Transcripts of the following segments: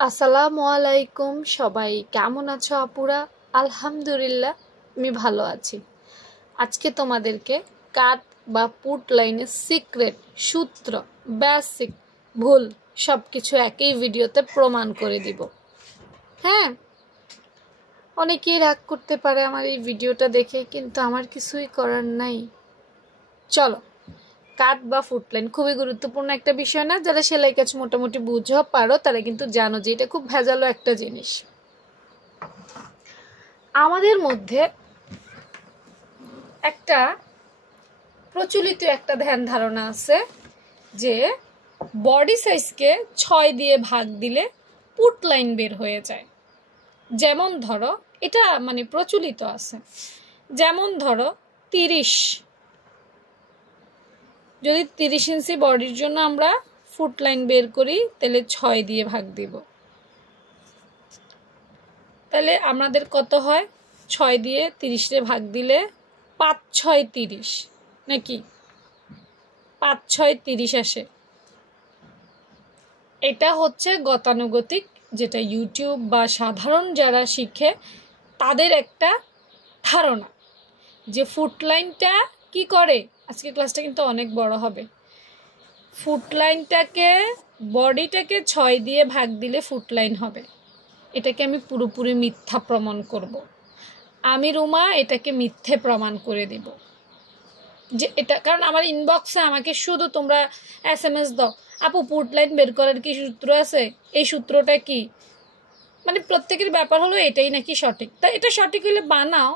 আসসালামু আলাইকুম সবাই কেমন আছো আপুরা? আলহামদুলিল্লাহ আমি ভালো আছি। আজকে তোমাদেরকে কাট বা পুট লাইনের সিক্রেট, সূত্র, বেসিক, ভুল সব কিছু একই ভিডিওতে প্রমাণ করে দিব। হ্যাঁ, অনেকেই রাগ করতে পারে আমার এই ভিডিওটা দেখে, কিন্তু আমার কিছুই করার নাই। চলো, কাট বা ফুটলাইন খুবই গুরুত্বপূর্ণ একটা বিষয় না? যারা সেলাই কাজ মোটামুটি বুঝো পারো তারা কিন্তু জানো যে এটা খুব ভেজালো একটা জিনিস। আমাদের মধ্যে একটা প্রচলিত একটা ধ্যান ধারণা আছে যে বডি সাইজকে 6 দিয়ে ভাগ দিলে পুট লাইন বের হয়ে যায়। যেমন ধরো, এটা প্রচলিত আছে, যেমন ধরো 30, যদি 30 ইঞ্চি বডির জন্য আমরা ফুট লাইন বের করি তাহলে 6 দিয়ে ভাগ দিব। তাহলে আমাদের কত হয়? 6 দিয়ে 30-এ ভাগ দিলে 5 6 30, নাকি 5 6 30 আসে। এটা হচ্ছে গতানুগতিক, যেটা ইউটিউব বা সাধারণ যারা শিখে তাদের একটা ধারণা যে ফুট লাইনটা কি করে। আজকে ক্লাসটা কিন্তু অনেক বড় হবে। ফুট লাইনটাকে, বডিটাকে 6 দিয়ে ভাগ দিলে ফুট লাইন হবে। এটাকে আমি পুরোপুরি মিথ্যা প্রমাণ করব। আমি রুমা এটাকে মিথ্যে প্রমাণ করে দিব যে এটা, কারণ আমার ইনবক্সে আমাকে শুধু তোমরা SMS দাও, আপু পুট লাইন বের করার কি সূত্র আছে, এই সূত্রটা কি, প্রত্যেকের ব্যাপার হলো এটাই নাকি সঠিক। তা এটা সঠিক হইলে বানাও,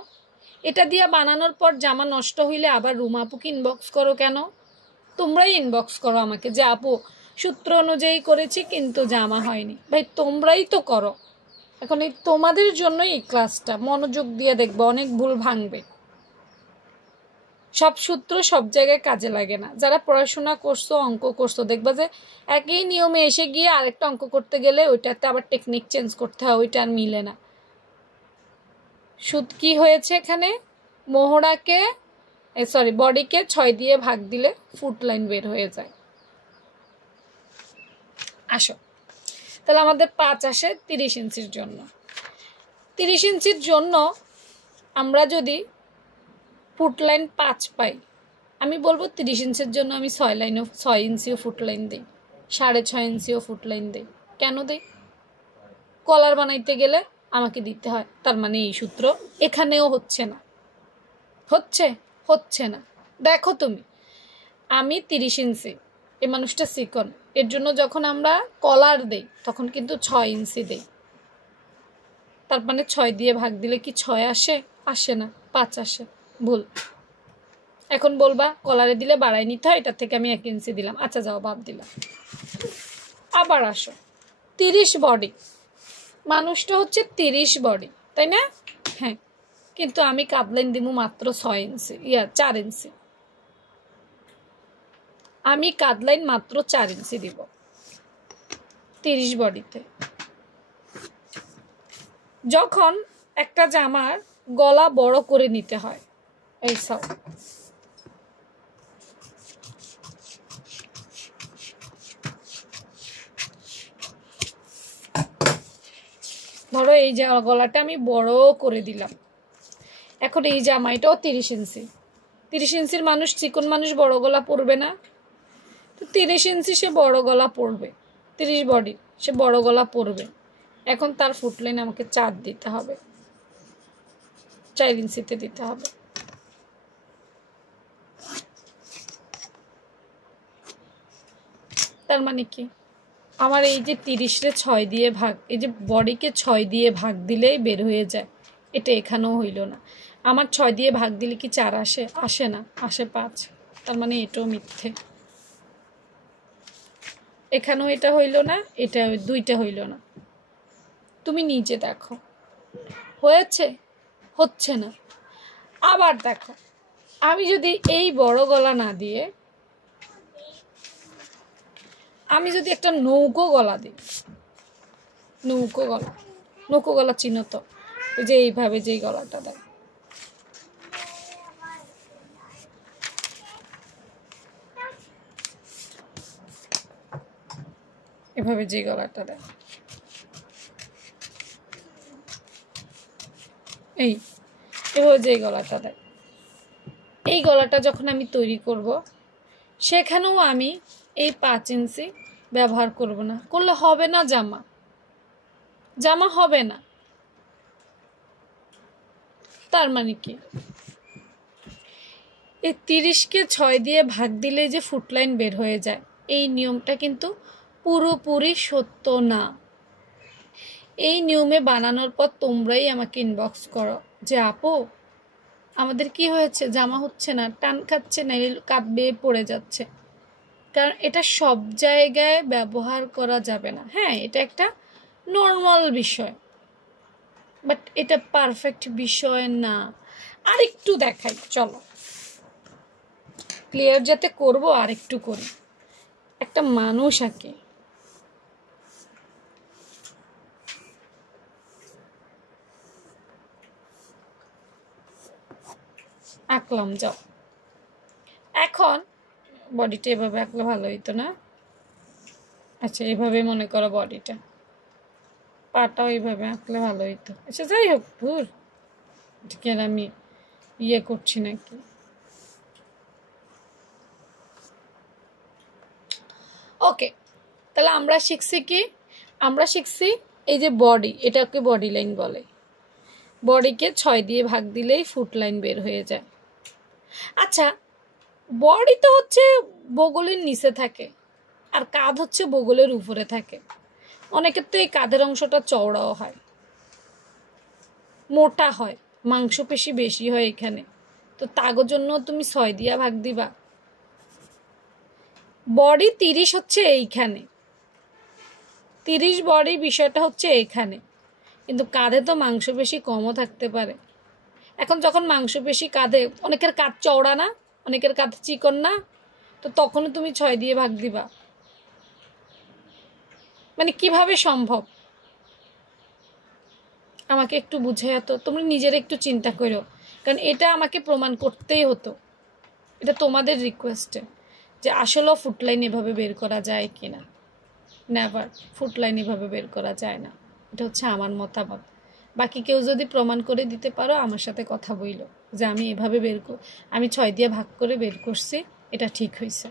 এটা দিয়ে বানানোর পর জামা নষ্ট হইলে আবার রুমা আপুকে ইনবক্স করো কেন? তোমরাই ইনবক্স করো আমাকে যে আপু সূত্র অনুযায়ী করেছি কিন্তু জামা হয়নি। ভাই তোমরাই তো করো। এখন এই তোমাদের জন্যই এই ক্লাসটা, মনোযোগ দিয়ে দেখবে, অনেক ভুল ভাঙবে। সব সূত্র সব জায়গায় কাজে লাগে না। যারা পড়াশোনা করছো, অঙ্ক করছো, দেখবা যে একই নিয়মে এসে গিয়ে আরেকটা অঙ্ক করতে গেলে ওইটাতে আবার টেকনিক চেঞ্জ করতে হয়, ওইটা আর মিলে না। কি হয়েছে এখানে? বডিকে 6 দিয়ে ভাগ দিলে ফুট লাইন বের হয়ে যায়। আসো, তাহলে আমাদের 5 আসে 30 ইঞ্চির জন্য। 30 ইঞ্চির জন্য আমরা যদি ফুট লাইন 5 পাই, আমি বলবো 30 ইঞ্চির জন্য আমি 6 ইঞ্চিও ফুট লাইন দিই, 6.5 ইঞ্চিও ফুট লাইন দিই। কেন দিই? কলার বানাইতে গেলে আমাকে দিতে হয়। তার মানে এই সূত্র এখানেও হচ্ছে না। হচ্ছে না। দেখো তুমি, আমি 30 ইঞ্চি, এই মানুষটা চিকন, এর জন্য যখন আমরা কলার দেই তখন কিন্তু 6 ইঞ্চি দেই। তার মানে 6 দিয়ে ভাগ দিলে কি 6 আসে? আসে না, 5 আসে। ভুল। এখন বলবা কলারে দিলে বাড়াই নিতে হয়, এটার থেকে আমি 1 ইঞ্চি দিলাম। আচ্ছা যাও, বাদ দিলাম। আবার আসো, 30 বডি, মানুষটা হচ্ছে 30 বডি, তাই না? হ্যাঁ, কিন্তু আমি কাটলাইন দিব মাত্র 4 ইঞ্চি। আমি কাটলাইন মাত্র 4 ইঞ্চি দিব 30 বডিতে। যখন একটা জামার গলা বড় করে নিতে হয়, এই সব ধরো এই যে গলাটা আমি বড় করে দিলাম, এখন এই জামা এটাও 30 ইঞ্চি। 30 ইঞ্চির মানুষ, চিকন মানুষ, বড় গলা পরবে না? তো 30 ইঞ্চি সে বড় গলা পরবে, 30 বডি সে বড় গলা পরবে। এখন তার ফুট লাইন আমাকে 4 দিতে হবে, 4 ইঞ্চিতে দিতে হবে। তার মানে কি? আমার এই যে 30-রে 6 দিয়ে ভাগ, এই যে বডিকে 6 দিয়ে ভাগ দিলেই বের হয়ে যায়, এটা এখানেও হইল না। আমার 6 দিয়ে ভাগ দিলে কি 4 আসে? আসে না, আসে 5। তার মানে এটাও মিথ্যে। এখানেও এটা হইল না, এটা দুইটা হইল না। তুমি নিজে দেখো, হয়েছে? হচ্ছে না। আবার দেখো, আমি যদি এই বড় গলা না দিয়ে আমি যদি একটা নৌকো গলা দিই, নৌকো গলা চিনো তো? ওই যে এইভাবে যেই গলাটা দেয়, এভাবে যে গলাটা দেয়, এই এভাবে যে গলাটা দেয়, এই গলাটা যখন আমি তৈরি করব সেখানেও আমি এই 5 ইঞ্চি ব্যবহার করব না, করলে হবে না, জামা হবে না। তার মানে কি, এই 30কে 6 দিয়ে ভাগ দিলে যে ফুটলাইন বের হয়ে যায়, এই নিয়মটা কিন্তু পুরোপুরি সত্য না। এই নিয়মে বানানোর পর তোমরাই আমাকে ইনবক্স করো যে আপু আমাদের কি হয়েছে, জামা হচ্ছে না, টান খাচ্ছে না, কাঁধ বেয়ে পড়ে যাচ্ছে। কারণ এটা সব জায়গায় ব্যবহার করা যাবে না। হ্যাঁ, এটা একটা নর্মাল বিষয়, বাট এটা পারফেক্ট বিষয় না। আর একটু দেখাই, চলো ক্লিয়ার যাতে করব, আর একটু করি। একটা মানুষ আঁকে, আঁকলাম, যাও। এখন বডিটা এভাবে আঁকলে ভালো হইতো না? আচ্ছা, এভাবে মনে করো বডিটা, পাটাও এইভাবে আঁকলে ভালো হইতো। আচ্ছা যাই হোক, ভুর ঠিক আমি করছি নাকি। ওকে, তাহলে আমরা শিখছি কি, আমরা শিখছি এই যে বডি, এটাকে বডি লাইন বলে। বডিকে 6 দিয়ে ভাগ দিলেই ফুট লাইন বের হয়ে যায়। আচ্ছা, বডি তো হচ্ছে বগলের নিচে থাকে, আর কাঁধ হচ্ছে বগলের উপরে থাকে। অনেকের তো এই কাঁধের অংশটা চওড়াও হয়, মোটা হয়, মাংসপেশি বেশি হয় এখানে, তো তাগোর জন্য তুমি 6 দিয়া ভাগ দিবা। বডি 30 হচ্ছে এইখানে, 30 বডি বিষয়টা হচ্ছে এইখানে, কিন্তু কাঁধে তো মাংসপেশি কমও থাকতে পারে। এখন যখন মাংসপেশি কাঁধে, অনেকের কাঁধ চওড়া না, অনেকের কাঁধ চিকন না, তো তখনও তুমি 6 দিয়ে ভাগ দিবা। মানে কিভাবে সম্ভব আমাকে একটু বুঝাইয়া তো, তোমরা নিজেরা একটু চিন্তা করো, কারণ এটা আমাকে প্রমাণ করতেই হতো। এটা তোমাদের রিকোয়েস্টে যে আসলেও ফুটলাইন এভাবে বের করা যায় কিনা। নেভার, ফুটলাইন এভাবে বের করা যায় না, এটা হচ্ছে আমার মতামত। বাকি কেউ যদি প্রমাণ করে দিতে পারো আমার সাথে কথা বইলো যে আমি এভাবে আমি 6 দিয়ে ভাগ করে বের করছি, এটা ঠিক হয়েছে।